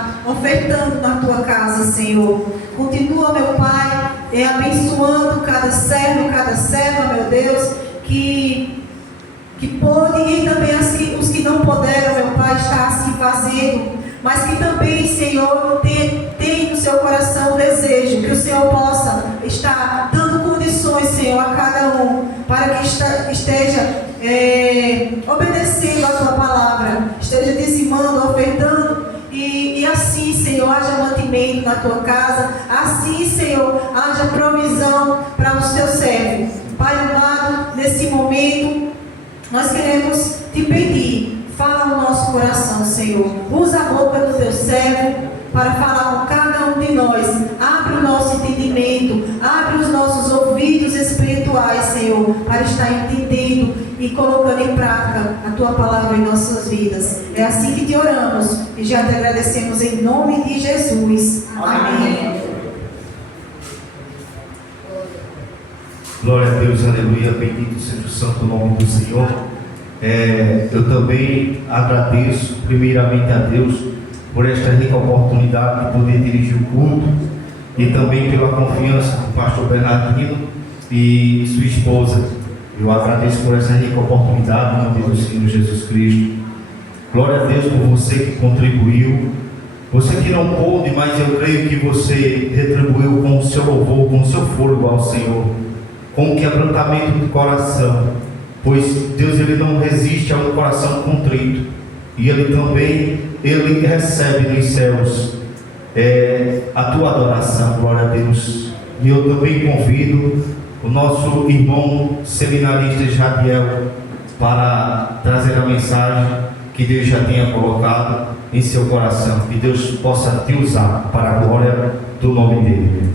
está ofertando na tua casa, Senhor. Continua, meu Pai, abençoando cada servo, cada serva, meu Deus, que pôde, e também os que não puderam, meu Pai, estar assim fazendo, mas que também, Senhor, tem no seu coração o desejo que o Senhor possa estar dando condições, Senhor, a cada um, para que esteja obedecendo a tua palavra, esteja dizimando, ofertando, e assim, Senhor, haja mantimento na tua casa, assim, Senhor, haja provisão para o seu servo. Pai amado, nesse momento, nós queremos te pedir, fala no nosso coração, Senhor. Usa a boca do teu servo para falar com cada um de nós. Abre o nosso entendimento, abre os nossos ouvidos espirituais, Senhor, para estar entendendo e colocando em prática a tua palavra em nossas vidas. É assim que te oramos e já te agradecemos em nome de Jesus. Amém. Glória a Deus, aleluia, bendito seja o santo nome do Senhor. Eu também agradeço primeiramente a Deus por esta rica oportunidade de poder dirigir o culto e também pela confiança do pastor Bernardino e sua esposa. Eu agradeço por essa rica oportunidade em nome do Senhor Jesus Cristo. Glória a Deus por você que contribuiu, você que não pôde, mas eu creio que você retribuiu com o seu louvor, com o seu fôlego ao Senhor, com o quebrantamento do coração, pois Deus ele não resiste a um coração contrito, e Ele também recebe nos céus a tua adoração. Glória a Deus. E eu também convido o nosso irmão seminarista Jadiel para trazer a mensagem que Deus já tenha colocado em seu coração, que Deus possa te usar para a glória do nome dele.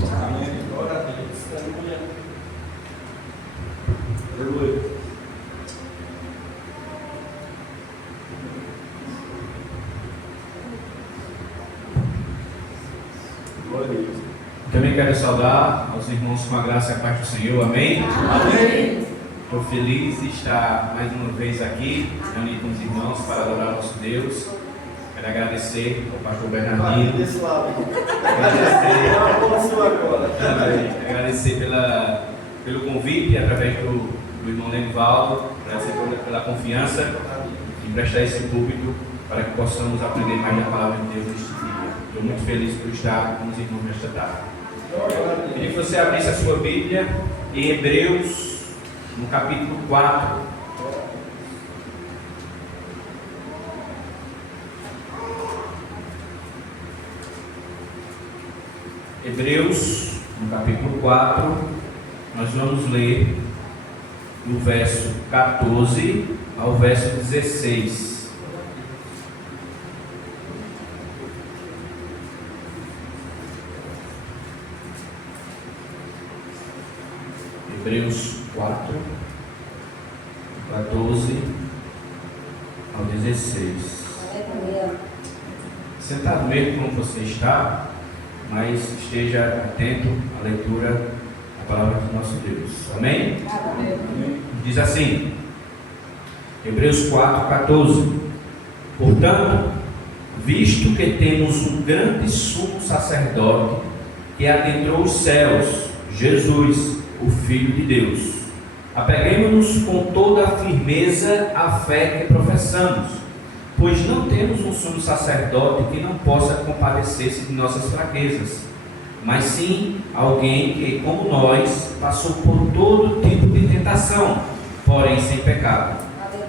Também quero saudar aos irmãos com a graça e a paz do Senhor, amém? Amém. Estou feliz de estar mais uma vez aqui, reunido com os irmãos para adorar nosso Deus. Quero agradecer ao pastor Bernardino. Agradecer pelo convite através do irmão Lenivaldo, agradecer pela confiança em prestar esse púlpito para que possamos aprender mais da palavra de Deus neste dia. Estou muito feliz por estar com os irmãos nesta tarde. Queria que você abrisse a sua Bíblia em Hebreus, no capítulo 4. Hebreus, no capítulo 4, nós vamos ler do verso 14 ao verso 16. Hebreus 4, 14 ao 16. Sentado mesmo como você está, mas esteja atento à leitura da palavra do nosso Deus. Amém? Amém. Diz assim, Hebreus 4, 14. Portanto, visto que temos um grande sumo sacerdote que adentrou os céus, Jesus, o Filho de Deus, apeguemo-nos com toda a firmeza à fé que professamos, pois não temos um sumo sacerdote que não possa compadecer-se de nossas fraquezas, mas sim alguém que, como nós, passou por todo tipo de tentação, porém sem pecado.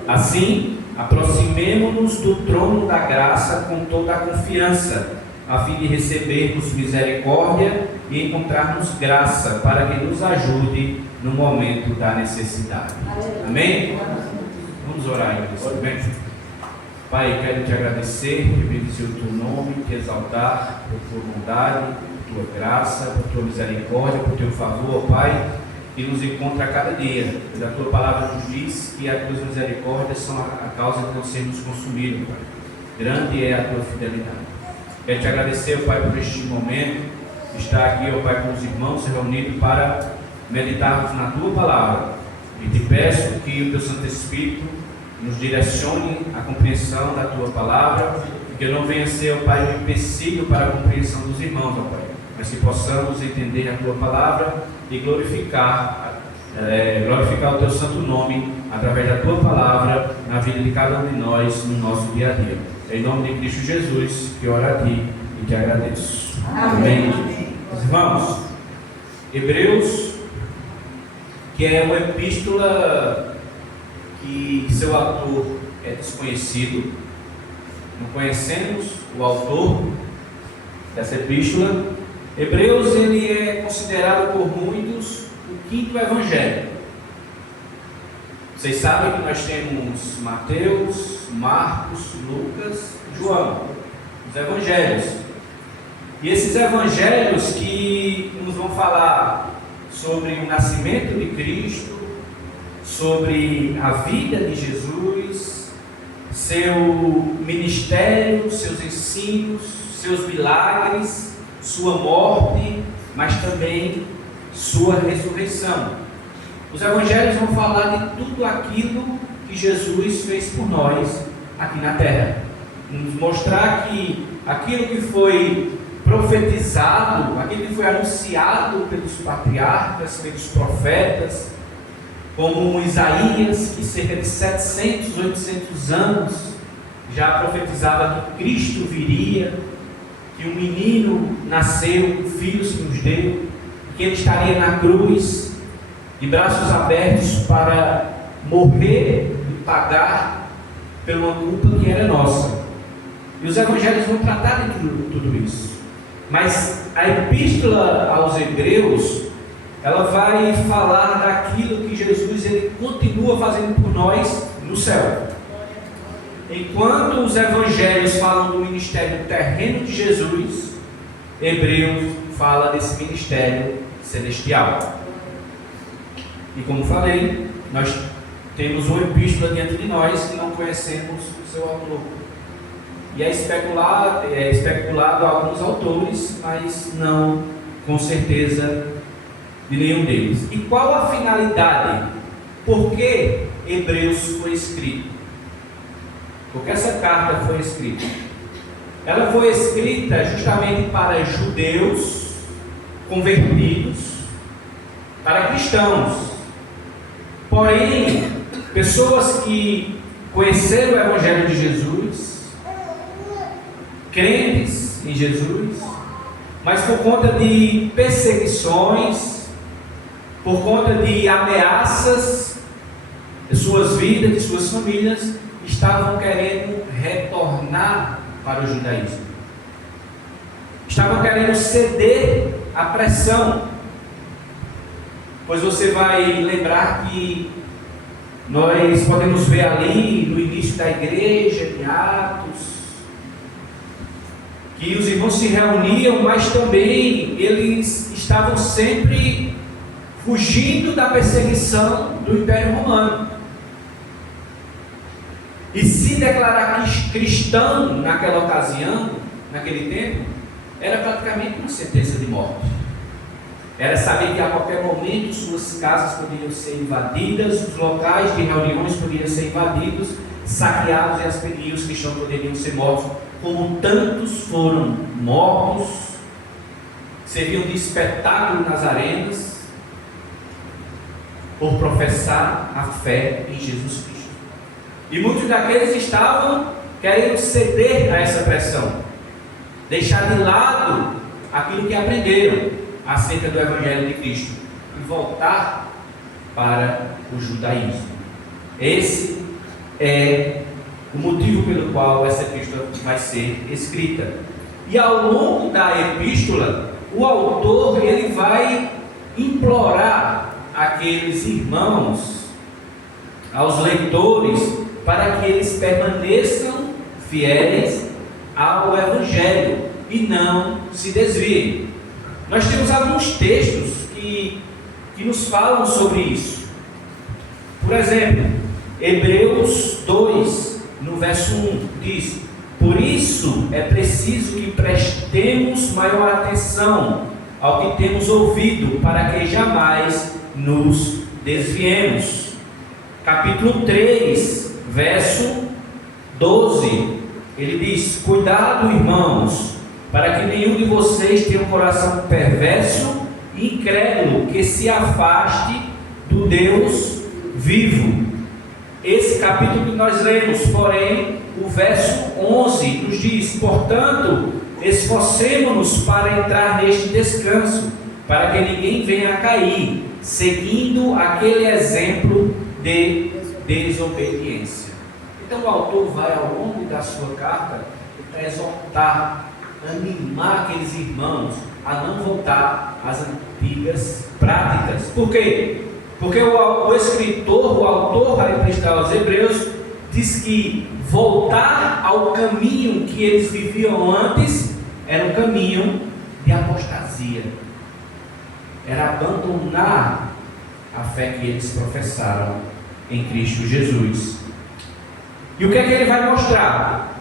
Assim, aproximemo-nos do trono da graça com toda a confiança, a fim de recebermos misericórdia e encontrarmos graça para que nos ajude no momento da necessidade. Amém? Vamos orar nesse momento. Pai, quero te agradecer, te bendizer o teu nome, te exaltar por tua bondade, por tua graça, por tua misericórdia, por teu favor, Pai, que nos encontra a cada dia. Pois a tua palavra nos diz que as tuas misericórdias são a causa de não sermos consumidos, Pai. Grande é a tua fidelidade. Quero te agradecer, Pai, por este momento, estar aqui, ó Pai, com os irmãos reunidos para meditarmos na tua palavra. E te peço que o teu Santo Espírito nos direcione a compreensão da tua palavra porque não venha ser, ó Pai, um empecilho para a compreensão dos irmãos, ó Pai, mas que possamos entender a Tua palavra e glorificar o Teu santo nome através da Tua palavra na vida de cada um de nós, no nosso dia a dia. Em nome de Cristo Jesus, que oro a Ti e te agradeço. Amém. Meus irmãos, Hebreus, que é uma epístola que seu autor é desconhecido, não conhecemos o autor dessa epístola. Hebreus, ele é considerado por muitos o quinto evangelho. Vocês sabem que nós temos Mateus, Marcos, Lucas, João, os evangelhos. E esses evangelhos que nos vão falar sobre o nascimento de Cristo, sobre a vida de Jesus, seu ministério, seus ensinos, seus milagres, sua morte, mas também sua ressurreição. Os evangelhos vão falar de tudo aquilo que Jesus fez por nós aqui na terra, nos mostrar que aquilo que foi profetizado, aquilo que foi anunciado pelos patriarcas, pelos profetas, como Isaías, que cerca de 700, 800 anos já profetizava que Cristo viria, que um menino nasceu, um filho se nos deu, que ele estaria na cruz, de braços abertos para morrer e pagar pela culpa que era nossa. E os evangelhos vão tratar de tudo isso. Mas a epístola aos Hebreus, ela vai falar daquilo que Jesus ele continua fazendo por nós no céu. Enquanto os evangelhos falam do ministério terreno de Jesus, Hebreus fala desse ministério celestial. E como falei, nós temos uma epístola diante de nós que não conhecemos o seu autor. E é especulado alguns autores, mas não com certeza de nenhum deles. E qual a finalidade? Por que Hebreus foi escrito? Porque essa carta foi escrita? Ela foi escrita justamente para judeus convertidos, para cristãos. Porém, pessoas que conheceram o Evangelho de Jesus, crentes em Jesus, mas por conta de perseguições, por conta de ameaças de suas vidas, de suas famílias, estavam querendo retornar para o judaísmo. Estavam querendo ceder à pressão. Pois você vai lembrar que nós podemos ver ali no início da igreja, em Atos, que os irmãos se reuniam, mas também eles estavam sempre fugindo da perseguição do Império Romano. E se declarar cristão naquela ocasião, naquele tempo, era praticamente uma sentença de morte. Era saber que a qualquer momento suas casas poderiam ser invadidas, os locais de reuniões poderiam ser invadidos, saqueados e os cristãos poderiam ser mortos, como tantos foram mortos, serviam de espetáculo nas arenas, por professar a fé em Jesus Cristo. E muitos daqueles estavam querendo ceder a essa pressão, deixar de lado aquilo que aprenderam acerca do Evangelho de Cristo e voltar para o judaísmo. Esse é o motivo pelo qual essa epístola vai ser escrita. E ao longo da epístola, o autor ele vai implorar aqueles irmãos, aos leitores, para que eles permaneçam fiéis ao Evangelho e não se desviem. Nós temos alguns textos que nos falam sobre isso. Por exemplo, Hebreus 2, no verso 1, diz: por isso é preciso que prestemos maior atenção ao que temos ouvido, para que jamais nos desviemos. Capítulo 3, verso 12, ele diz: cuidado, irmãos, para que nenhum de vocês tenha um coração perverso e incrédulo, que se afaste do Deus vivo. Esse capítulo que nós lemos, porém, o verso 11 nos diz: portanto, esforcemo-nos para entrar neste descanso, para que ninguém venha a cair, seguindo aquele exemplo de desobediência. Então o autor vai, ao longo da sua carta, para exortar, animar aqueles irmãos a não voltar às antigas práticas. Por quê? Porque o escritor, o autor da Epístola aos Hebreus, diz que voltar ao caminho que eles viviam antes era um caminho de apostasia, era abandonar a fé que eles professaram em Cristo Jesus. E o que é que ele vai mostrar?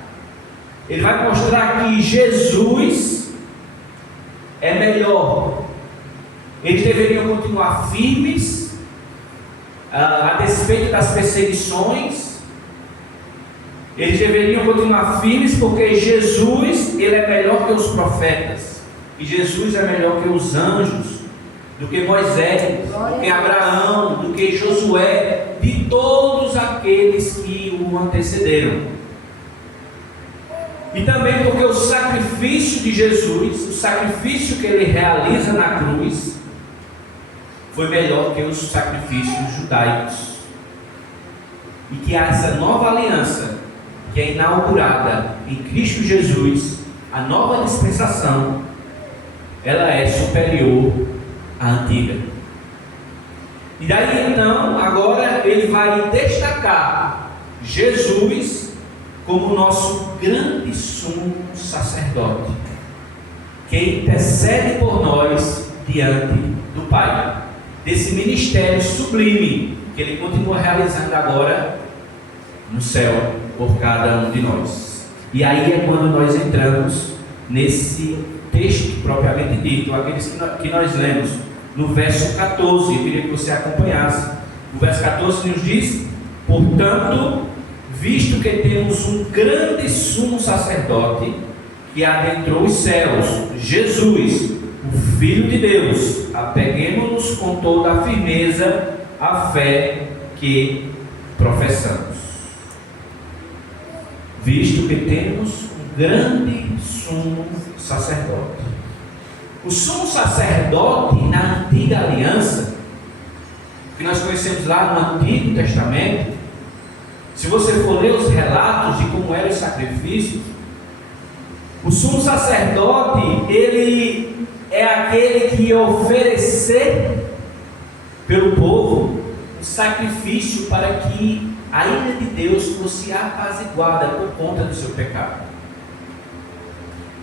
Ele vai mostrar que Jesus é melhor. Eles deveriam continuar firmes, a despeito das perseguições. Eles deveriam continuar firmes, porque Jesus, ele é melhor que os profetas, e Jesus é melhor que os anjos, do que Moisés, do que Abraão, do que Josué, de todos aqueles que o antecederam. E também porque o sacrifício de Jesus, o sacrifício que ele realiza na cruz, foi melhor que os sacrifícios judaicos. E que essa nova aliança, que é inaugurada em Cristo Jesus, a nova dispensação, ela é superior à antiga. E daí então, agora ele vai destacar Jesus como nosso grande sumo sacerdote, que intercede por nós diante do Pai, desse ministério sublime que ele continua realizando agora no céu por cada um de nós. E aí é quando nós entramos nesse texto propriamente dito, aqueles que nós lemos no verso 14. Eu queria que você acompanhasse. O verso 14 nos diz: portanto, visto que temos um grande sumo sacerdote que adentrou os céus, Jesus, o Filho de Deus, apeguemo-nos com toda a firmeza à fé que professamos. Visto que temos um grande sumo sacerdote. O sumo sacerdote na antiga aliança, que nós conhecemos lá no Antigo Testamento, se você for ler os relatos de como eram os sacrifícios, o sumo sacerdote, ele é aquele que ia oferecer pelo povo um sacrifício para que a ira de Deus fosse apaziguada por conta do seu pecado.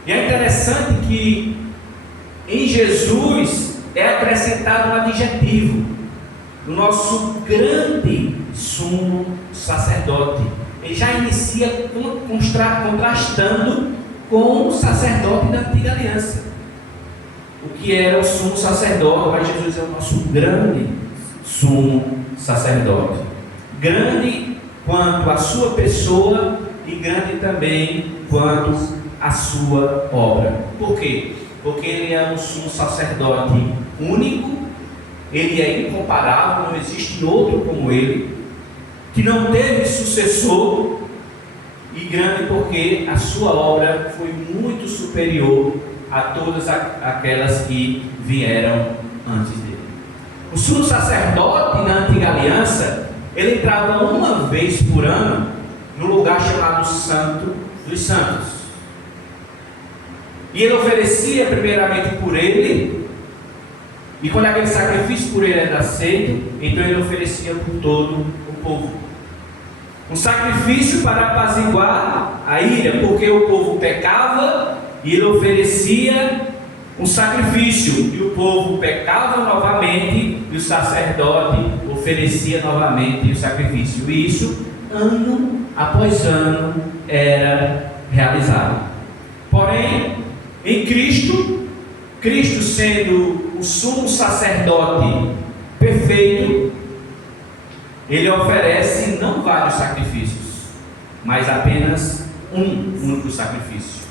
E é interessante que em Jesus é acrescentado um adjetivo, o nosso grande sumo sacerdote. Ele já inicia contrastando com o sacerdote da antiga aliança, o que era o sumo sacerdote, mas Jesus é o nosso grande sumo sacerdote, grande quanto a sua pessoa e grande também quanto a sua obra. Por quê? Porque ele é um sumo sacerdote único, ele é incomparável, não existe outro como ele, que não teve sucessor, e grande porque a sua obra foi muito superior a todas aquelas que vieram antes dele. O sumo sacerdote na antiga aliança, ele entrava uma vez por ano no lugar chamado Santo dos Santos, e ele oferecia primeiramente por ele, e quando aquele sacrifício por ele era aceito, então ele oferecia por todo o povo. Um sacrifício para apaziguar a ira, porque o povo pecava e ele oferecia um sacrifício, e o povo pecava novamente e o sacerdote oferecia novamente o sacrifício. E isso, ano após ano, era realizado. Porém, em Cristo, Cristo sendo o sumo sacerdote perfeito, ele oferece não vários sacrifícios, mas apenas um único sacrifício.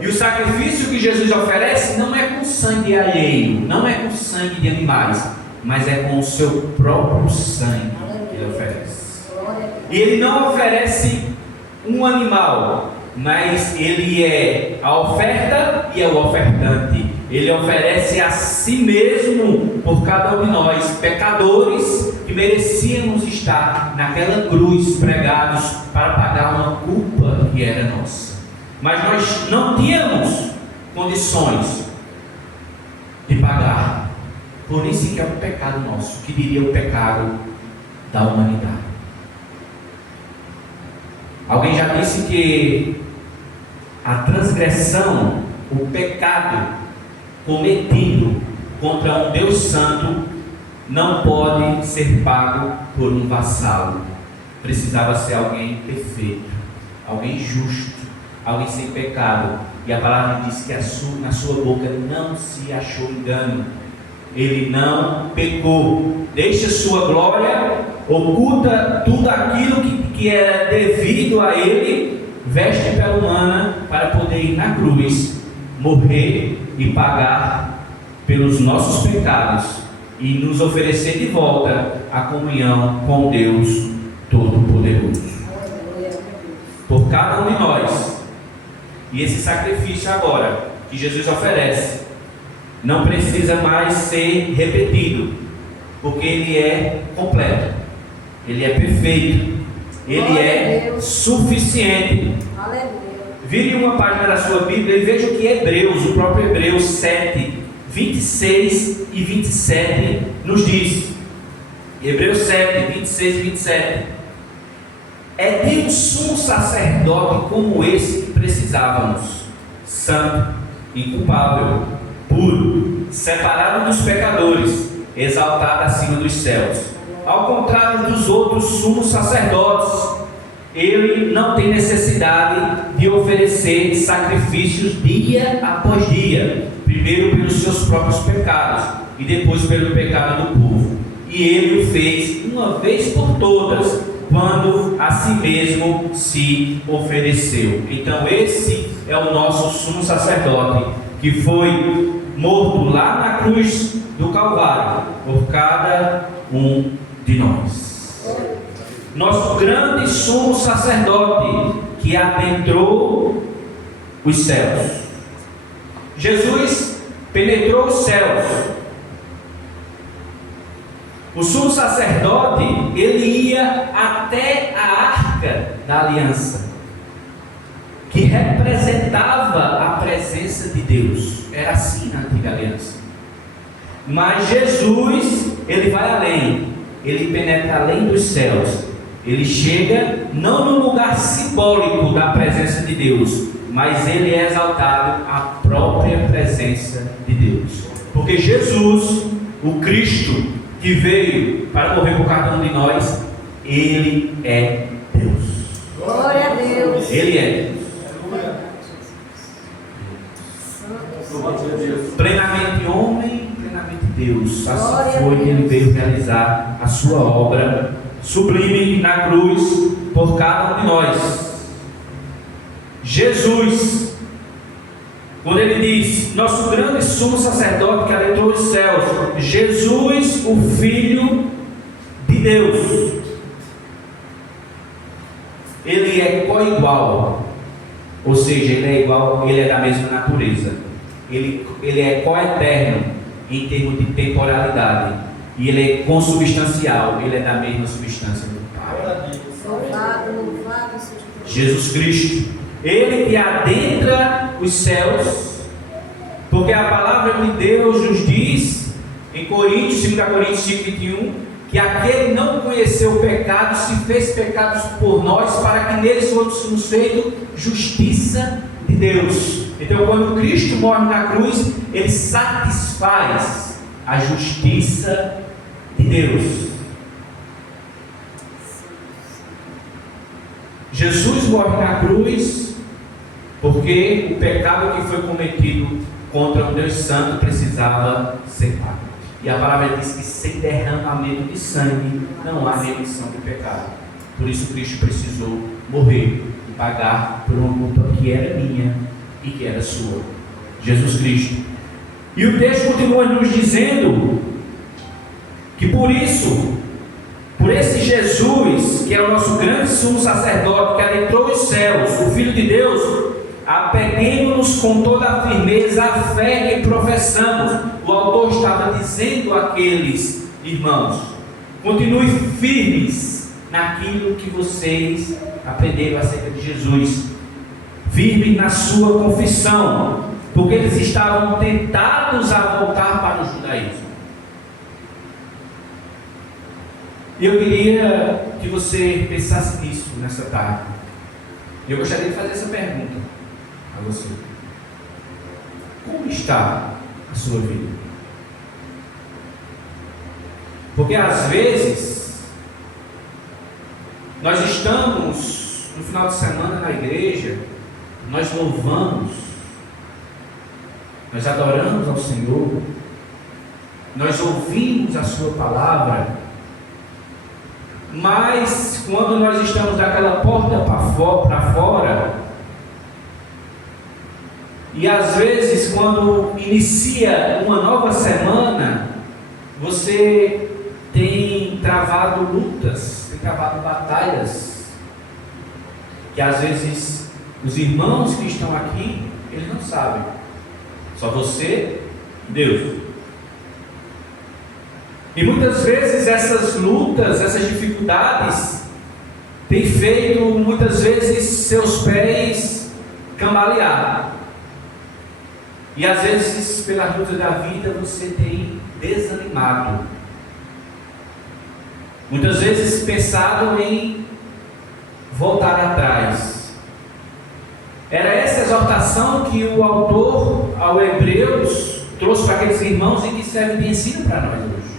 E o sacrifício que Jesus oferece não é com sangue alheio, não é com sangue de animais, mas é com o seu próprio sangue que ele oferece. E ele não oferece um animal, mas ele é a oferta e é o ofertante. Ele oferece a si mesmo por cada um de nós, pecadores que merecíamos estar naquela cruz pregados para pagar uma culpa que era nossa. Mas nós não tínhamos condições de pagar. Por isso que é o pecado nosso, que diria o pecado da humanidade. Alguém já disse que a transgressão, o pecado cometido contra um Deus santo não pode ser pago por um vassalo. Precisava ser alguém perfeito, alguém justo, alguém sem pecado. E a palavra diz que na sua boca não se achou engano. Ele não pecou. Deixa sua glória, oculta tudo aquilo que era devido a ele, veste pela humana para poder ir na cruz, morrer e pagar pelos nossos pecados e nos oferecer de volta a comunhão com Deus Todo-Poderoso. Por cada um de nós. E esse sacrifício agora que Jesus oferece não precisa mais ser repetido, porque ele é completo, ele é perfeito, ele é suficiente. Vire uma página da sua Bíblia e veja o que Hebreus, o próprio Hebreus 7, 26 e 27 nos diz. Hebreus 7, 26 e 27. É de um sumo sacerdote como esse que precisávamos, santo, inculpável, puro, separado dos pecadores, exaltado acima dos céus. Ao contrário dos outros sumos sacerdotes, ele não tem necessidade de oferecer sacrifícios dia após dia, primeiro pelos seus próprios pecados e depois pelo pecado do povo. E ele o fez uma vez por todas, quando a si mesmo se ofereceu. Então esse é o nosso sumo sacerdote, que foi morto lá na cruz do Calvário por cada um de nós. Nosso grande sumo sacerdote que adentrou os céus. Jesus penetrou os céus. O sumo sacerdote, ele ia até a arca da aliança, que representava a presença de Deus. Era assim na antiga aliança. Mas Jesus, ele vai além. Ele penetra além dos céus. Ele chega não no lugar simbólico da presença de Deus, mas ele é exaltado à própria presença de Deus. Porque Jesus, o Cristo, que veio para morrer por cada um de nós, ele é Deus. Glória a Deus. Ele é plenamente homem, plenamente Deus. Assim foi que ele veio realizar a sua obra sublime na cruz por cada um de nós. Jesus, quando ele diz, nosso grande sumo sacerdote que adentrou os céus, Jesus, o Filho de Deus, ele é coigual, ou seja, ele é igual, ele é da mesma natureza, ele é coeterno em termos de temporalidade, e ele é consubstancial, ele é da mesma substância do Pai. Louvado seja Jesus Cristo, ele que adentra os céus, porque a palavra de Deus nos diz em Coríntios, 2 Coríntios 5:21, que aquele não conheceu o pecado se fez pecados por nós, para que neles fôssemos feitos justiça de Deus. Então, quando Cristo morre na cruz, ele satisfaz a justiça de Deus. Jesus morre na cruz porque o pecado que foi cometido contra um Deus Santo precisava ser pago. E a palavra diz que sem derramamento de sangue não há remissão de pecado. Por isso Cristo precisou morrer. E pagar por uma culpa que era minha e que era sua. Jesus Cristo. E o texto continua nos dizendo que por isso, por esse Jesus, que é o nosso grande sumo sacerdote, que adentrou os céus, o Filho de Deus, apeguemos-nos com toda a firmeza à fé que professamos. O autor estava dizendo àqueles irmãos: continue firmes naquilo que vocês aprenderam acerca de Jesus, firmes na sua confissão, porque eles estavam tentados a voltar para o judaísmo. E eu queria que você pensasse nisso nessa tarde. Eu gostaria de fazer essa pergunta a você: como está a sua vida? Porque às vezes nós estamos no final de semana na igreja, nós louvamos, nós adoramos ao Senhor, nós ouvimos a sua palavra, mas quando nós estamos daquela porta para fora, e às vezes quando inicia uma nova semana, você tem travado lutas, tem travado batalhas, que às vezes os irmãos que estão aqui, eles não sabem, só você e Deus. E muitas vezes essas lutas, essas dificuldades, têm feito muitas vezes seus pés cambalear. E às vezes, pelas lutas da vida, você tem desanimado. Muitas vezes pensado em voltar atrás. Era essa exortação que o autor ao Hebreus trouxe para aqueles irmãos e que serve de ensino para nós hoje.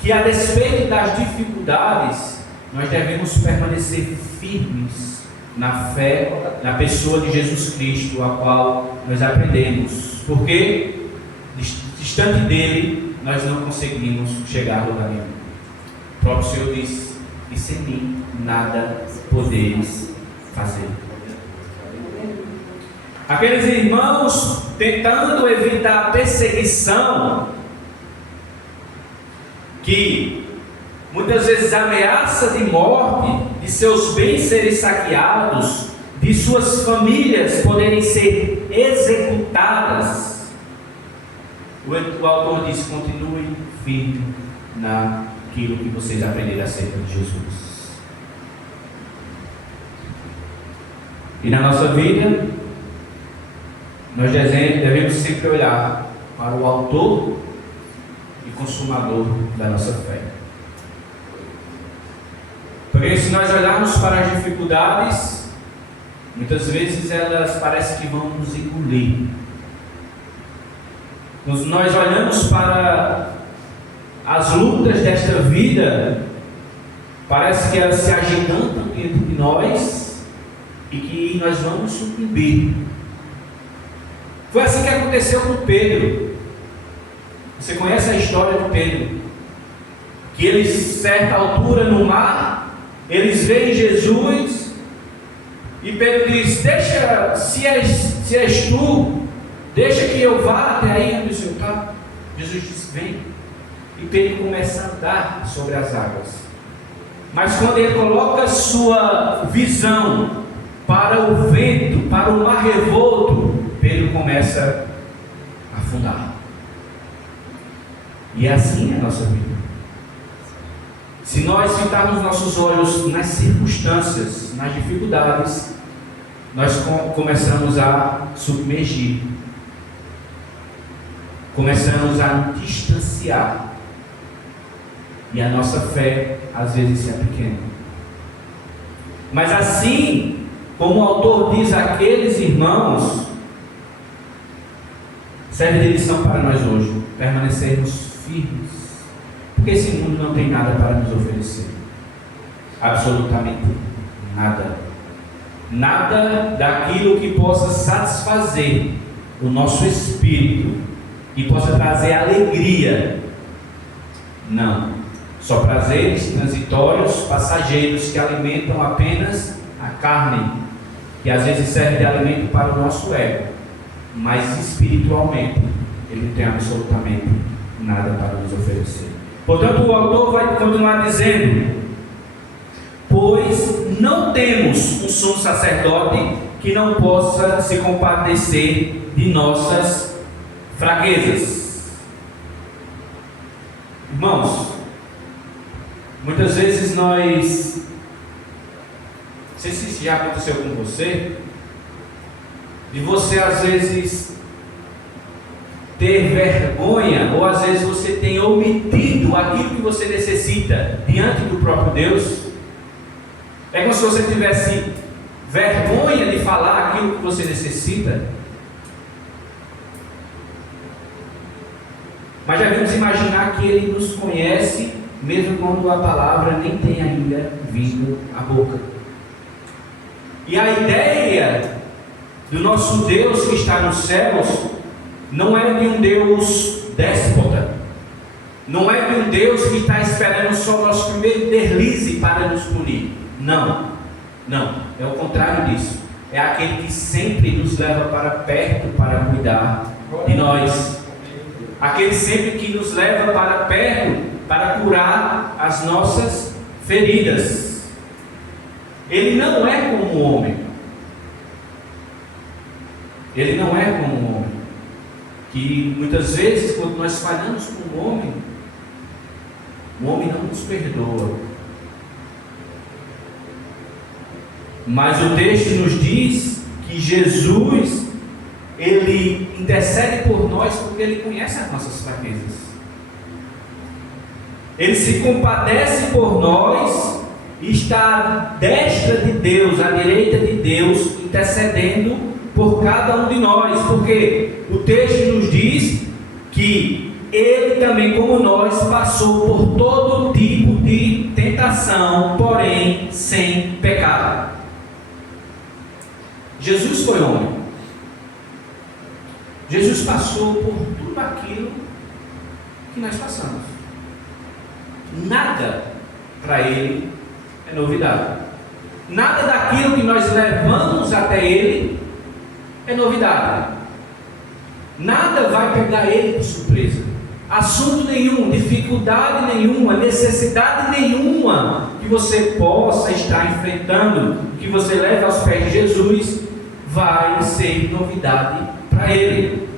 Que a despeito das dificuldades, nós devemos permanecer firmes na fé, na pessoa de Jesus Cristo, a qual nós aprendemos, porque distante dele nós não conseguimos chegar a lugar nenhum. O próprio Senhor disse: e sem mim nada podeis fazer. Aqueles irmãos tentando evitar a perseguição, que muitas vezes ameaça de morte, de seus bens serem saqueados, de suas famílias poderem ser executadas, o autor diz: continue firme naquilo que vocês aprenderam acerca de Jesus. E na nossa vida, nós devemos sempre olhar para o autor e consumador da nossa fé. Porque se nós olharmos para as dificuldades, muitas vezes elas parecem que vão nos engolir. Quando nós olhamos para as lutas desta vida, parece que elas se agigantam dentro de nós e que nós vamos sucumbir. Foi assim que aconteceu com Pedro. Você conhece a história de Pedro? Que eles, certa altura no mar, eles veem Jesus e Pedro diz: deixa, se és tu, deixa que eu vá até aí onde o Senhor está. Jesus diz: vem. E Pedro começa a andar sobre as águas. Mas quando ele coloca sua visão para o vento, para o mar revolto, Pedro começa a afundar. E é assim a nossa vida. Se nós ficarmos nossos olhos nas circunstâncias, nas dificuldades, nós começamos a submergir, começamos a distanciar, e a nossa fé às vezes se apequena. Mas assim como o autor diz àqueles irmãos, serve de lição para nós hoje, permanecermos firmes, porque esse mundo não tem nada para nos oferecer, absolutamente nada, nada daquilo que possa satisfazer o nosso espírito e possa trazer alegria. Não, só prazeres transitórios, passageiros, que alimentam apenas a carne, que às vezes serve de alimento para o nosso ego, mas espiritualmente ele não tem absolutamente nada para nos oferecer. Portanto, o autor vai continuar dizendo: pois não temos um sumo sacerdote que não possa se compadecer de nossas fraquezas. Irmãos, muitas vezes nós, não sei se isso já aconteceu com você, de você às vezes ter vergonha, ou às vezes você tem omitido aquilo que você necessita diante do próprio Deus. É como se você tivesse vergonha de falar aquilo que você necessita. Mas já vamos imaginar que Ele nos conhece, mesmo quando a palavra nem tem ainda vindo à boca. E a ideia do nosso Deus que está nos céus não é de um Deus déspota, não é de um Deus que está esperando só o nosso primeiro deslize para nos punir. Não, é o contrário disso. É aquele que sempre nos leva para perto para cuidar de nós, aquele sempre que nos leva para perto para curar as nossas feridas. Ele não é como o homem. Ele não é como o homem, que muitas vezes quando nós falhamos com o homem não nos perdoa. Mas o texto nos diz que Jesus, Ele intercede por nós porque Ele conhece as nossas fraquezas. Ele se compadece por nós e está à destra de Deus, à direita de Deus, intercedendo por cada um de nós, porque o texto nos diz que Ele também, como nós, passou por todo tipo de tentação, porém sem pecado. Jesus foi homem. Jesus passou por tudo aquilo que nós passamos. Nada para Ele é novidade. Nada daquilo que nós levamos até Ele é novidade. Nada vai pegar Ele de surpresa. Assunto nenhum, dificuldade nenhuma, necessidade nenhuma que você possa estar enfrentando, que você leve aos pés de Jesus, vai ser novidade para Ele.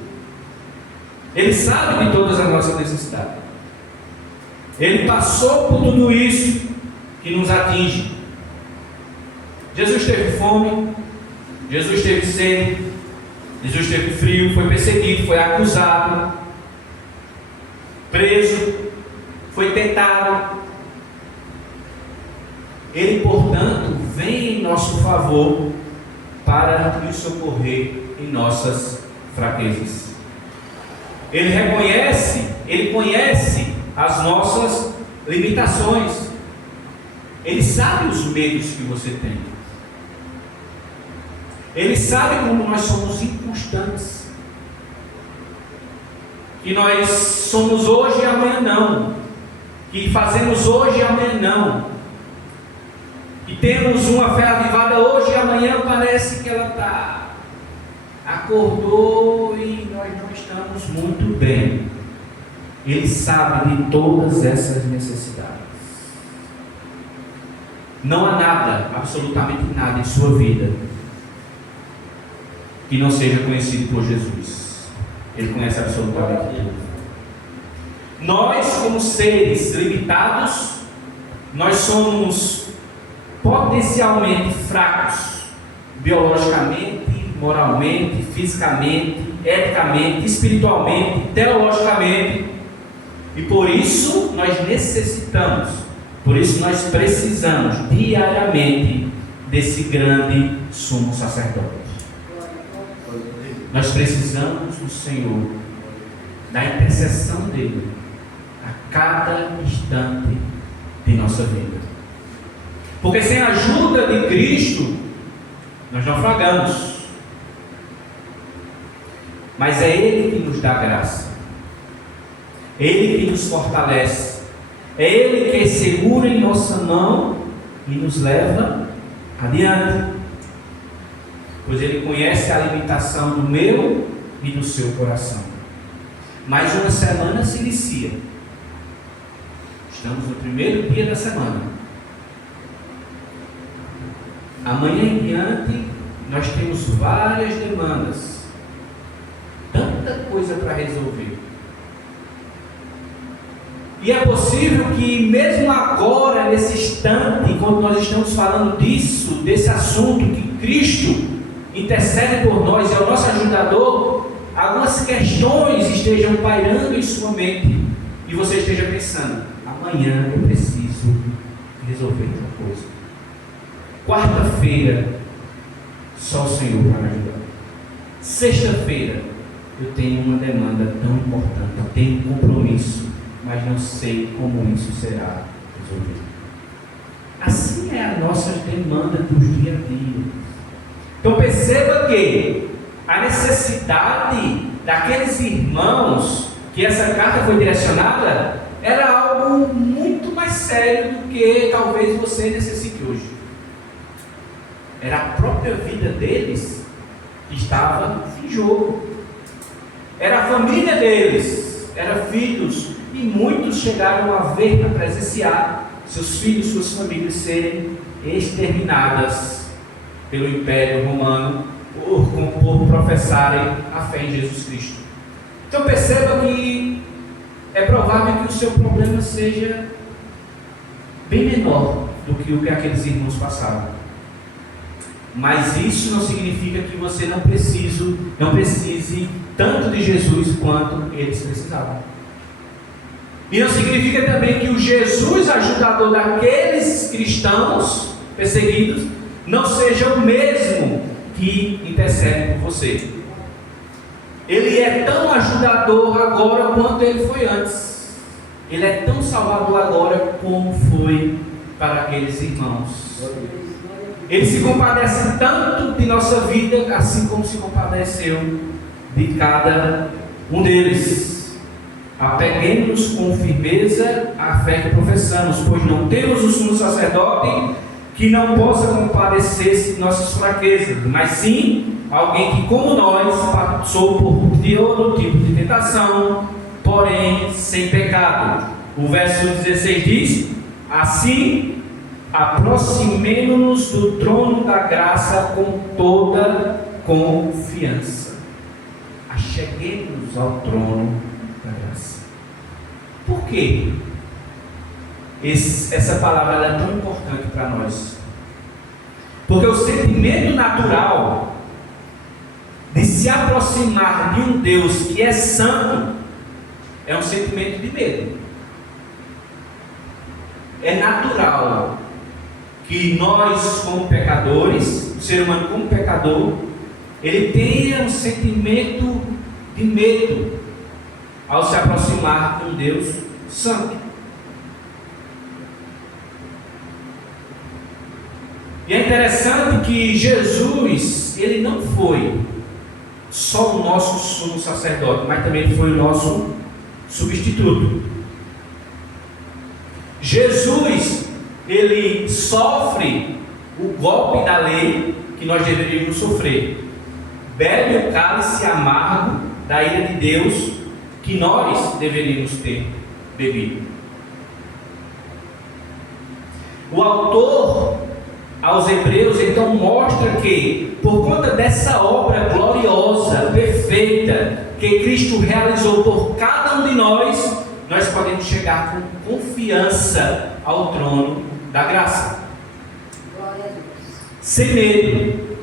Ele sabe de todas as nossas necessidades. Ele passou por tudo isso que nos atinge. Jesus teve fome, Jesus teve sede, Jesus teve frio, foi perseguido, foi acusado, preso, foi tentado. Ele, portanto, vem em nosso favor para nos socorrer em nossas fraquezas. Ele reconhece, Ele conhece as nossas limitações. Ele sabe os medos que você tem. Ele sabe como nós somos inconstantes, que nós somos hoje e amanhã não, que fazemos hoje e amanhã não, que temos uma fé avivada hoje e amanhã parece que ela acordou e nós não estamos muito bem. Ele sabe de todas essas necessidades. Não há nada, absolutamente nada em sua vida que não seja conhecido por Jesus. Ele conhece absolutamente tudo. Nós, como seres limitados, nós somos potencialmente fracos, biologicamente, moralmente, fisicamente, eticamente, espiritualmente, teologicamente, e por isso nós necessitamos, por isso nós precisamos diariamente desse grande sumo sacerdote. Nós precisamos do Senhor, da intercessão dele a cada instante de nossa vida, porque sem a ajuda de Cristo nós naufragamos. Mas é Ele que nos dá graça, é Ele que nos fortalece, é Ele que segura em nossa mão e nos leva adiante, pois Ele conhece a limitação do meu e do seu coração. Mais uma semana se inicia. Estamos no primeiro dia da semana. Amanhã em diante, nós temos várias demandas, tanta coisa para resolver. E é possível que mesmo agora, nesse instante, quando nós estamos falando disso, desse assunto, que Cristo intercede por nós, é o nosso ajudador, algumas questões estejam pairando em sua mente e você esteja pensando: amanhã eu preciso resolver outra coisa. Quarta-feira, só o Senhor vai me ajudar. Sexta-feira, eu tenho uma demanda tão importante, eu tenho um compromisso, mas não sei como isso será resolvido. Assim é a nossa demanda dos dia a dia. Então perceba que a necessidade daqueles irmãos que essa carta foi direcionada era algo muito mais sério do que talvez você necessite hoje. Era a própria vida deles que estava em jogo. Era a família deles, eram filhos, e muitos chegaram a ver, a presenciar seus filhos, suas famílias serem exterminadas pelo Império Romano por professarem a fé em Jesus Cristo. Então perceba que é provável que o seu problema seja bem menor do que o que aqueles irmãos passaram. Mas isso não significa que você não precise tanto de Jesus quanto eles precisavam. E não significa também que o Jesus ajudador daqueles cristãos perseguidos não seja o mesmo que intercede por você. Ele é tão ajudador agora quanto ele foi antes. Ele é tão salvador agora como foi para aqueles irmãos. Ele se compadece tanto de nossa vida, assim como se compadeceu de cada um deles. Apeguemos-nos com firmeza à fé que professamos, pois não temos o sumo sacerdote que não possa compadecer-se de nossas fraquezas, mas sim alguém que, como nós, passou por todo tipo de tentação, porém sem pecado. O verso 16 diz: assim, aproximemo-nos do trono da graça com toda confiança. Acheguemos-nos ao trono da graça. Por quê? Essa palavra é tão importante para nós. Porque o sentimento natural de se aproximar de um Deus que é santo é um sentimento de medo. É natural que nós, como pecadores, o ser humano como pecador, ele tenha um sentimento de medo ao se aproximar de um Deus santo. E é interessante que Jesus, ele não foi só o nosso sumo sacerdote, mas também ele foi o nosso substituto. Jesus, ele sofre o golpe da lei que nós deveríamos sofrer. Bebe o cálice amargo da ira de Deus que nós deveríamos ter bebido. O autor aos Hebreus então mostra que, por conta dessa obra gloriosa, perfeita, que Cristo realizou por cada um de nós podemos chegar com confiança ao trono da graça. Glória a Deus. Sem medo.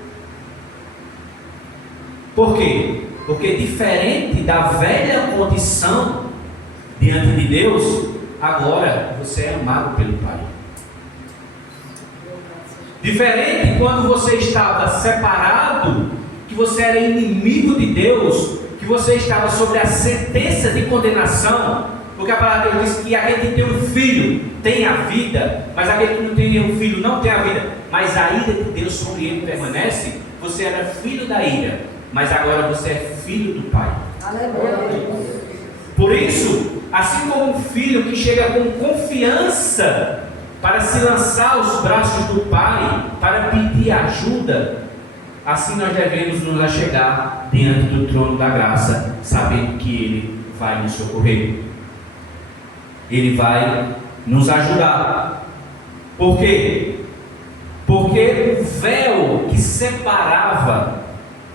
Por quê? Porque diferente da velha condição diante de Deus, agora você é amado pelo Pai. Diferente quando você estava separado, que você era inimigo de Deus, que você estava sob a sentença de condenação, porque a palavra de Deus diz que aquele que tem um filho tem a vida, mas aquele que não tem nenhum filho não tem a vida, mas a ira de Deus sobre ele permanece. Você era filho da ira, mas agora você é filho do Pai. Aleluia. Por isso, assim como um filho que chega com confiança para se lançar aos braços do Pai, para pedir ajuda, assim nós devemos nos achegar diante do trono da graça, sabendo que Ele vai nos socorrer. Ele vai nos ajudar. Por quê? Porque o véu que separava,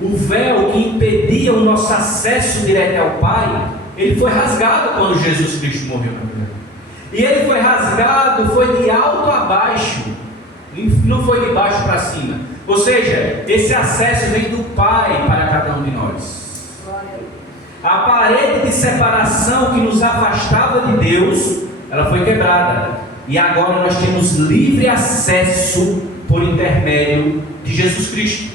o véu que impedia o nosso acesso direto ao Pai, ele foi rasgado quando Jesus Cristo morreu na cruz. E ele foi rasgado, foi de alto a baixo, não foi de baixo para cima. Ou seja, esse acesso vem do Pai para cada um de nós. A parede de separação que nos afastava de Deus, ela foi quebrada. E agora nós temos livre acesso por intermédio de Jesus Cristo.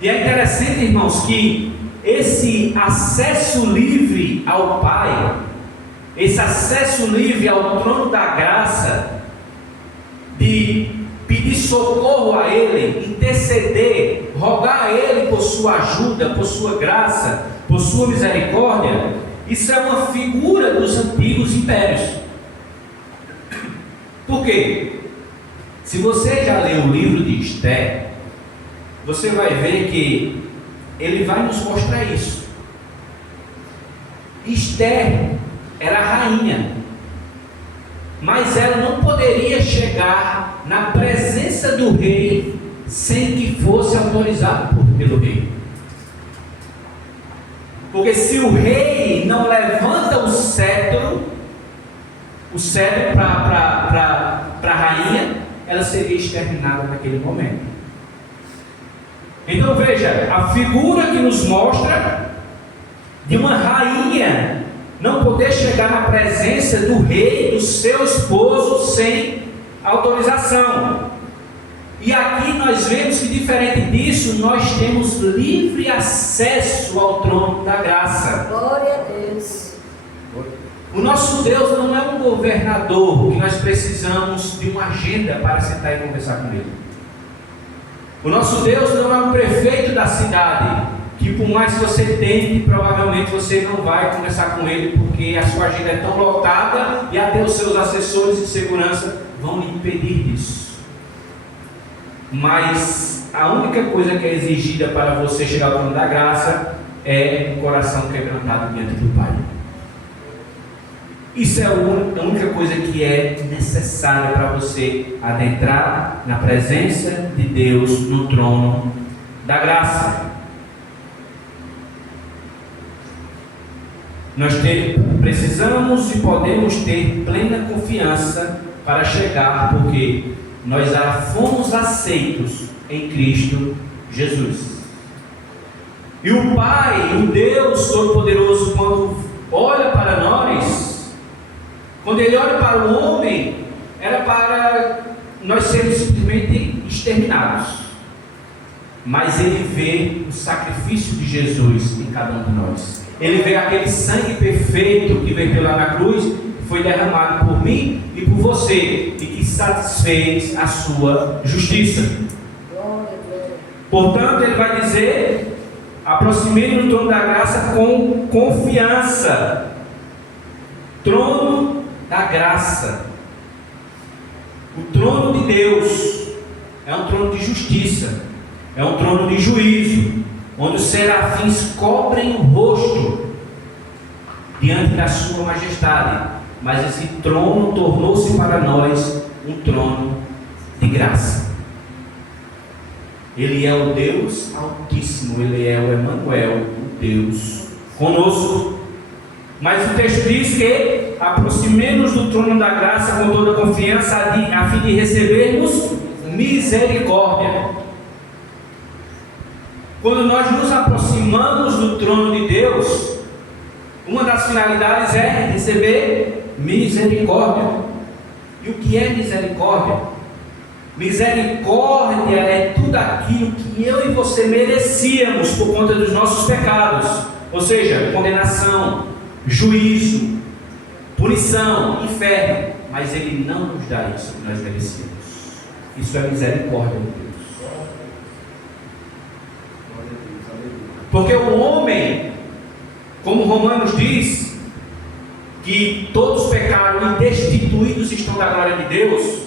E é interessante, irmãos, que esse acesso livre ao Pai, esse acesso livre ao trono da graça, de pedir socorro a Ele, interceder, rogar a Ele por sua ajuda, por sua graça, por sua misericórdia, isso é uma figura dos antigos impérios. Por quê? Se você já leu o livro de Esther, você vai ver que ele vai nos mostrar isso. Esther era a rainha, mas ela não poderia chegar na presença do rei sem que fosse autorizado pelo rei. Porque se o rei não levanta o cetro para a rainha, ela seria exterminada naquele momento. Então veja, a figura que nos mostra de uma rainha não poder chegar na presença do rei, do seu esposo, sem autorização. E aqui nós vemos que, diferente disso, nós temos livre acesso ao trono da graça. Glória a Deus. O nosso Deus não é um governador que nós precisamos de uma agenda para sentar e conversar com Ele. O nosso Deus não é um prefeito da cidade, que por mais que você tente, provavelmente você não vai conversar com Ele, porque a sua agenda é tão lotada e até os seus assessores de segurança vão lhe impedir disso. Mas a única coisa que é exigida para você chegar ao trono da graça é um coração quebrantado diante do Pai. Isso é a única coisa que é necessária para você adentrar na presença de Deus no trono da graça. Nós precisamos e podemos ter plena confiança para chegar, porque nós já fomos aceitos em Cristo Jesus. E o Pai, o Deus Todo-Poderoso, quando olha para nós, quando Ele olha para o homem, era para nós sermos simplesmente exterminados. Mas Ele vê o sacrifício de Jesus em cada um de nós. Ele vê aquele sangue perfeito que verteu lá na cruz, que foi derramado por mim e por você, e que satisfez a sua justiça. Portanto, Ele vai dizer: aproximei-me do trono da graça com confiança. Trono da graça. O trono de Deus é um trono de justiça, é um trono de juízo, onde os serafins cobrem o rosto diante da sua majestade. Mas esse trono tornou-se para nós um trono de graça. Ele é o Deus Altíssimo, Ele é o Emanuel, o Deus conosco. Mas o texto diz que aproximemos do trono da graça com toda confiança, a fim de recebermos misericórdia. Quando nós nos aproximamos do trono de Deus, uma das finalidades é receber misericórdia. E o que é misericórdia? Misericórdia é tudo aquilo que eu e você merecíamos por conta dos nossos pecados, ou seja, condenação, juízo, punição, inferno. Mas Ele não nos dá isso que nós merecíamos. Isso é misericórdia de Deus. Porque o homem, como Romanos diz, que todos pecaram e destituídos estão da glória de Deus,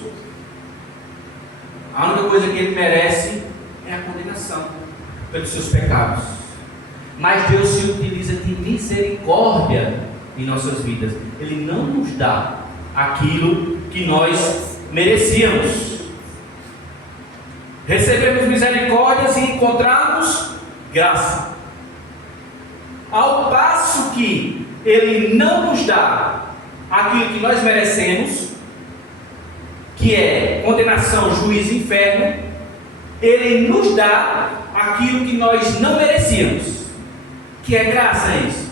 a única coisa que ele merece é a condenação pelos seus pecados. Mas Deus se utiliza de misericórdia em nossas vidas. Ele não nos dá aquilo que nós merecíamos. Recebemos misericórdias e encontramos graça. Ao passo que Ele não nos dá aquilo que nós merecemos, que é condenação, juízo e inferno, Ele nos dá aquilo que nós não merecíamos, que é graça, isso.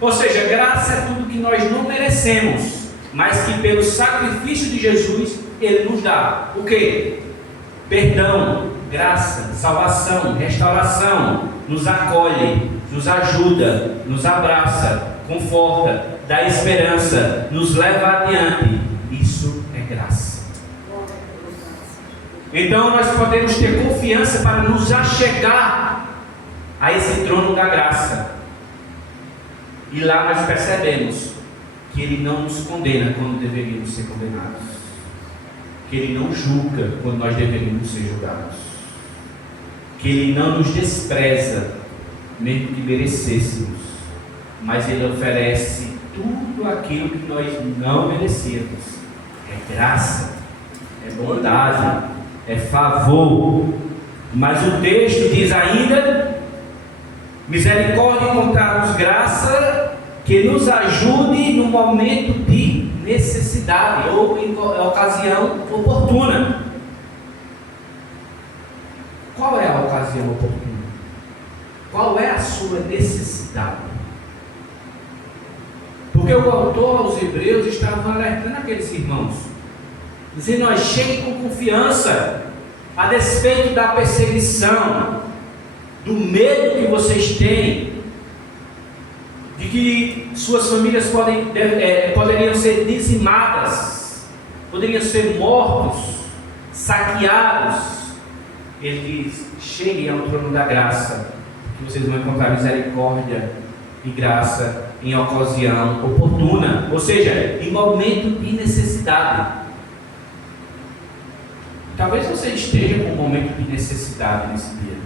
Ou seja, graça é tudo que nós não merecemos, mas que pelo sacrifício de Jesus Ele nos dá. O quê? Perdão, graça, salvação, restauração, nos acolhe, nos ajuda, nos abraça, conforta, dá esperança, nos leva adiante. Isso é graça. Então nós podemos ter confiança para nos achegar a esse trono da graça. E lá nós percebemos que Ele não nos condena quando deveríamos ser condenados, que Ele não julga quando nós deveríamos ser julgados, que Ele não nos despreza mesmo que merecêssemos, mas Ele oferece tudo aquilo que nós não merecíamos. É graça, é bondade, é favor. Mas o texto diz ainda: misericórdia encontrarmos graça que nos ajude no momento de necessidade ou em ocasião oportuna. Qual é a ocasião oportuna? Qual é a sua necessidade? Porque o autor aos Hebreus estava alertando aqueles irmãos, dizendo: nós cheguem com confiança, a despeito da perseguição, do medo que vocês têm, de que suas famílias poderiam ser dizimadas, poderiam ser mortos, saqueados. Ele diz: cheguem ao trono da graça, que vocês vão encontrar misericórdia e graça em ocasião oportuna, ou seja, em momento de necessidade. Talvez você esteja com um momento de necessidade nesse dia,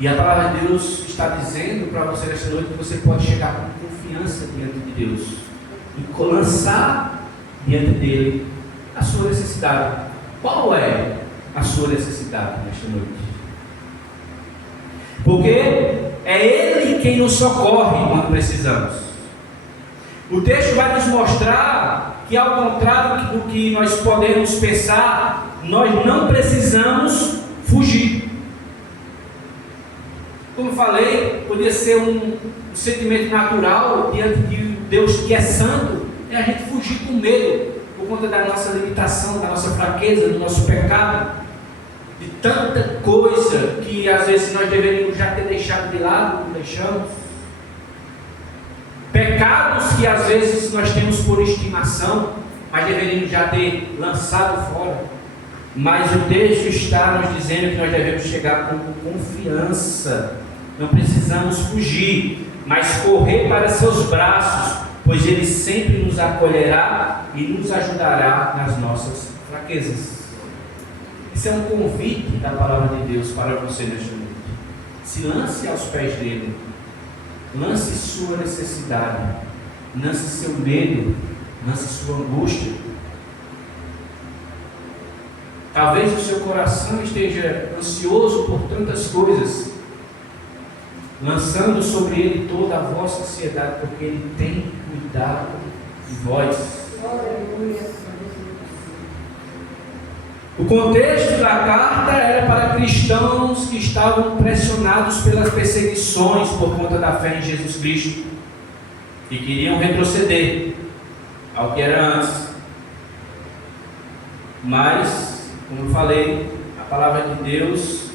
e a palavra de Deus está dizendo para você nesta noite que você pode chegar com confiança diante de Deus e lançar diante dele a sua necessidade. Qual é a sua necessidade nesta noite? Porque é Ele quem nos socorre quando precisamos. O texto vai nos mostrar que, ao contrário do que nós podemos pensar, nós não precisamos fugir. Como falei, poderia ser um sentimento natural diante de Deus que é santo, é a gente fugir com medo, por conta da nossa limitação, da nossa fraqueza, do nosso pecado, de tanta coisa que às vezes nós deveríamos já ter deixado de lado, não deixamos. Pecados que às vezes nós temos por estimação, mas deveríamos já ter lançado fora. Mas o texto está nos dizendo que nós devemos chegar com confiança. Não precisamos fugir, mas correr para seus braços, pois Ele sempre nos acolherá e nos ajudará nas nossas fraquezas. Esse é um convite da palavra de Deus para você nesta noite. Se lance aos pés dele, lance sua necessidade, lance seu medo, lance sua angústia. Talvez o seu coração esteja ansioso por tantas coisas, lançando sobre ele toda a vossa ansiedade, porque ele tem cuidado de vós. O contexto da carta era para cristãos que estavam pressionados pelas perseguições por conta da fé em Jesus Cristo e queriam retroceder ao que era antes. Mas, como eu falei, a palavra de Deus,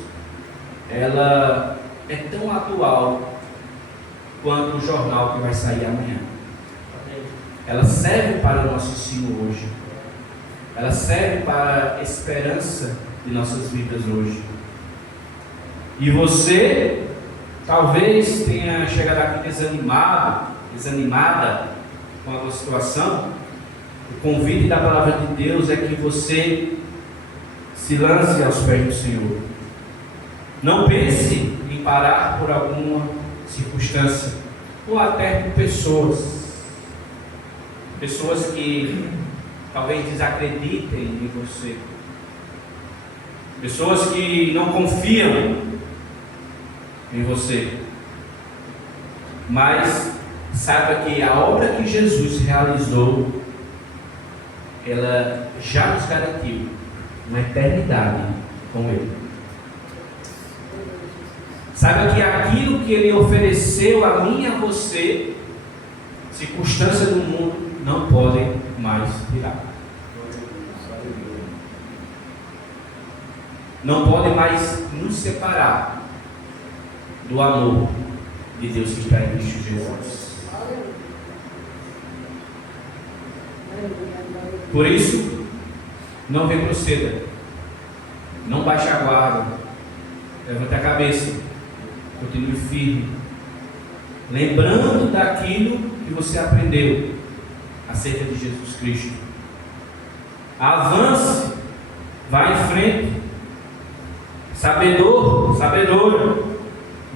ela é tão atual quanto o jornal que vai sair amanhã. Ela serve para o nosso ensino hoje. Ela serve para a esperança de nossas vidas hoje. E você talvez tenha chegado aqui desanimado, desanimada com alguma situação, o convite da palavra de Deus é que você se lance aos pés do Senhor. Não pense em parar por alguma circunstância, ou até por pessoas que talvez desacreditem em você, pessoas que não confiam em você, mas saiba que a obra que Jesus realizou, ela já nos garantiu uma eternidade com Ele. Saiba que aquilo que Ele ofereceu a mim e a você, circunstâncias do mundo não podem mais tirar. Não podem mais nos separar do amor de Deus que está em Cristo Jesus. Por isso, não retroceda, não baixe a guarda, levante a cabeça, continue firme, lembrando daquilo que você aprendeu acerca de Jesus Cristo. Avance, vá em frente, sabedora,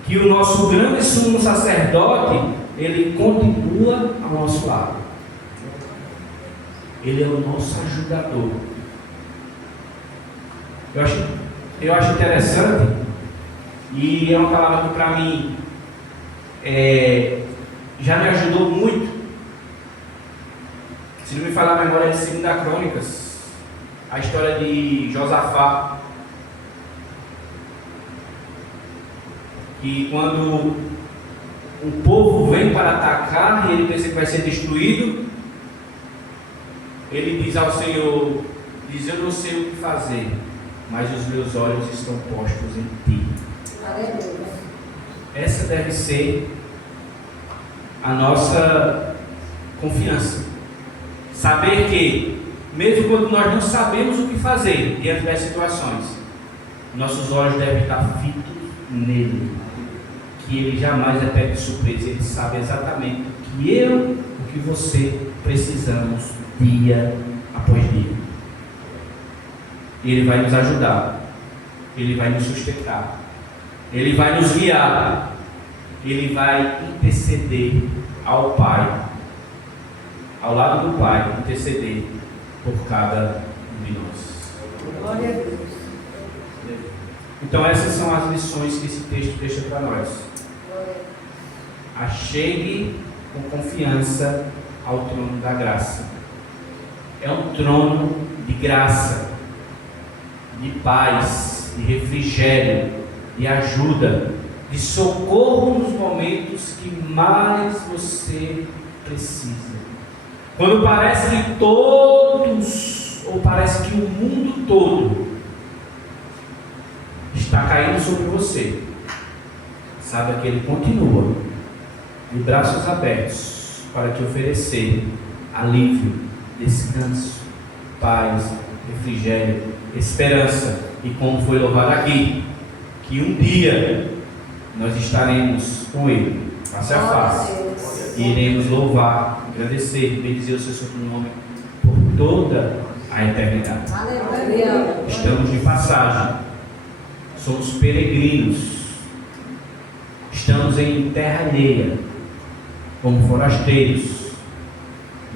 que o nosso grande sumo sacerdote, ele continua ao nosso lado. Ele é o nosso ajudador. Eu acho interessante, e é uma palavra que para mim já me ajudou muito. Se não me falar a memória, é de 2 Crônicas, a história de Josafá, que quando o povo vem para atacar e ele pensa que vai ser destruído, ele diz ao Senhor, diz: eu não sei o que fazer, mas os meus olhos estão postos em Ti. Essa deve ser a nossa confiança. Saber que, mesmo quando nós não sabemos o que fazer diante das situações, nossos olhos devem estar fitos nele, que Ele jamais é pego de surpresa. Ele sabe exatamente o que eu, o que você precisamos dia após dia. Ele vai nos ajudar, Ele vai nos sustentar, Ele vai nos guiar, Ele vai interceder ao Pai, ao lado do Pai, interceder por cada um de nós. Glória a Deus. Então essas são as lições que esse texto deixa para nós. Achegue com confiança ao trono da graça. É um trono de graça, de paz, de refrigério, de ajuda, de socorro nos momentos que mais você precisa. Quando parece que todos, ou parece que o mundo todo está caindo sobre você, saiba que Ele continua de braços abertos para te oferecer alívio, descanso, paz, refrigério, esperança. E como foi louvado aqui, que um dia nós estaremos com Ele face a face e iremos louvar, agradecer, bendizer o seu santo nome por toda a eternidade. Aleluia. Estamos de passagem, somos peregrinos, estamos em terra alheia, como forasteiros,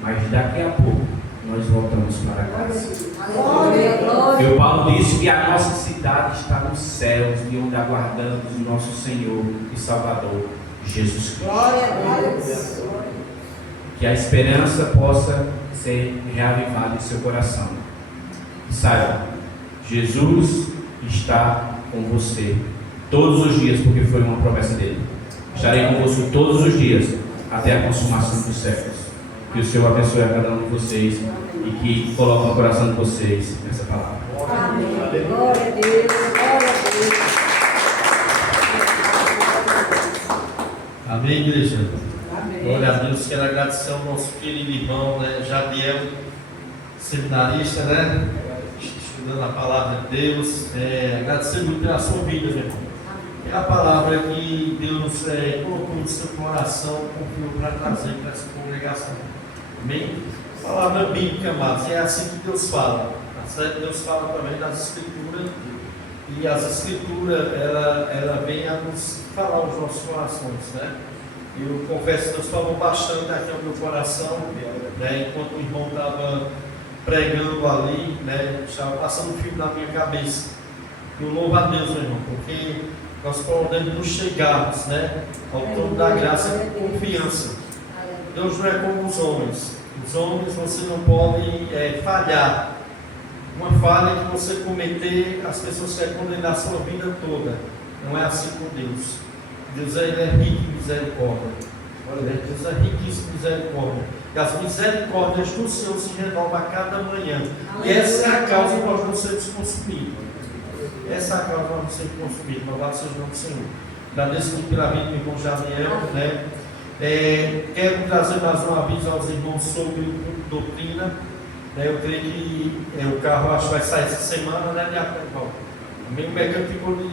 mas daqui a pouco nós voltamos para casa. Glória, glória. O Paulo disse que a nossa cidade está nos céus, de onde aguardamos o nosso Senhor e Salvador, Jesus Cristo. Glória a Deus. Que a esperança possa ser reavivada em seu coração. E saiba, Jesus está com você todos os dias, porque foi uma promessa dele. Estarei convosco todos os dias, até a consumação dos séculos. Que o Senhor abençoe a cada um de vocês e que coloque no coração de vocês essa palavra. Amém. Glória a Deus. Glória a Deus. Amém, igreja? Amém. Glória a Deus. Quero agradecer ao nosso querido irmão, Jadiel, seminarista, estudando a palavra de Deus. Agradecer muito pela sua vida, meu irmão. É a palavra que Deus colocou no no seu coração confiou para trazer para essa congregação. Amém? Palavra bíblica, amados, é assim que Deus fala. Tá certo? Deus fala também das Escrituras, e as Escrituras, ela vem a nos falar os nossos corações, né? Eu confesso que Deus falou bastante aqui ao meu coração, né? Enquanto o irmão estava pregando ali, né? Estava passando um filme na minha cabeça. Eu louvo a Deus, meu irmão, porque nós podemos nos chegarmos, né, ao trono da graça com confiança. Deus não é como os homens. Os homens você não pode falhar. Uma falha que você cometer, as pessoas querem condenar a sua vida toda. Não é assim com Deus. Deus ele é rico em misericórdia. Deus é riquíssimo em misericórdia. E as misericórdias do Senhor se renovam a cada manhã. E essa é a causa de nós não sermos consumidos. Essa é a causa de nós não sermos consumidos. Louvado seja o nome do Senhor. Agradeço muito pela vida do irmão Jamiel, né? Quero trazer mais um aviso aos irmãos sobre doutrina. Eu creio que o carro acho que vai sair essa semana, né? O mecânico ficou de